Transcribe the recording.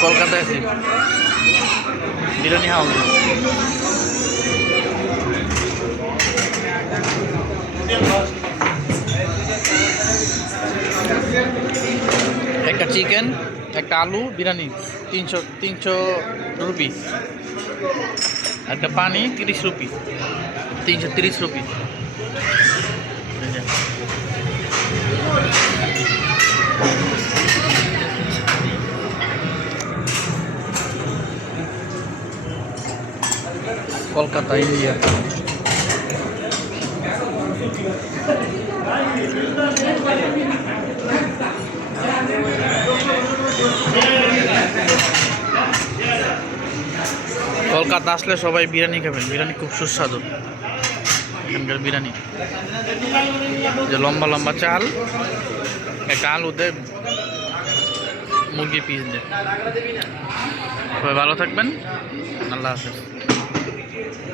কলকাতায় আছি। বিরিয়ানি হাউস। একটা চিকেন, একটা আলু, বিরিয়ানি, তিনশো তিনশো রুপি। একটা পানি, তিরিশ রুপি। তিনশো তিরিশ রুপি। কলকাতা, ইন্ডিয়া। কলকাতা আসলে সবাই বিরিয়ানি খাবেন। বিরিয়ানি খুব সুস্বাদু। এখানকার বিরিয়ানি। যে লম্বা লম্বা চাল, একটা আলু দেয় মুরগি পিস দেয়। ভালো থাকবেন। আল্লাহ হাফেজ। তুমি চেয়েছিলে